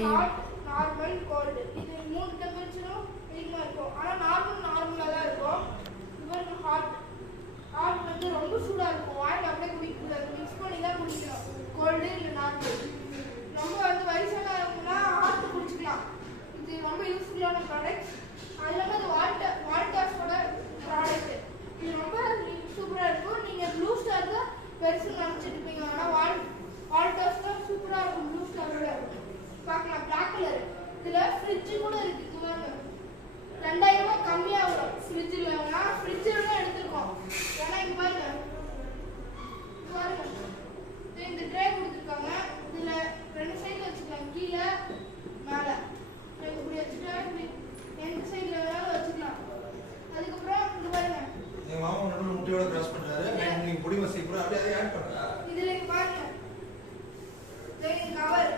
Hot normal gold இது மூணு டெம்பரேச்சரும் அதிகமா இருக்கும். ஆனா நார்மலா தான் இருக்கும். இது ஹாட் வந்து ரொம்ப சூடா இருக்கும். வாயில அப்படியே குடிக்கூடாது, மிக்ஸ் பண்ணி தான் குடிக்கணும். கோல்டு இல்லை நார்மல். ரொம்ப வந்து வயசானவங்கன்னா ஹாட் குடிச்சுக்கலாம். இது ரொம்ப யூஸ்ஃபுல்லான ப்ராடக்ட். அது இல்லாமல் அது வால்டாஸோட ப்ராடக்ட். இது ரொம்ப சூப்பராக இருக்கும். நீங்கள் ப்ளூ ஸ்டார் தான் பெருசு நினச்சிட்டு இருப்பீங்க, ஆனால் வால்டாஸ் தான் சூப்பராக இருக்கும். ப்ளூ ஸ்டாரோட பார்க்கலாம். Black colour. இதில் ஃப்ரிட்ஜு கூட இருக்குது. 2000 ரூபாய் கம்மியாக வரும் ஃப்ரிட்ஜில். நான் ஃப்ரிட்ஜில் தான் எடுத்துருக்கோம். ஏன்னா இங்கே பாருங்க, இந்த ட்ரே கொடுத்துருக்காங்க. இதில் 2 சைடில் வச்சுக்கலாம், கீழே மேலே. இப்படி வச்சுட்டா எந்த சைடில் வேணாலும் வச்சுக்கலாம். அதுக்கப்புறம் இங்கே பாருங்க, எங்கள் மாமா நடுவில் முட்டையோட கிராஸ் பண்ணுறாரு. நீங்கள் பொடி மசி அப்படியே அதை ஆட் பண்ணுறா. இதில் பாருங்க கவர்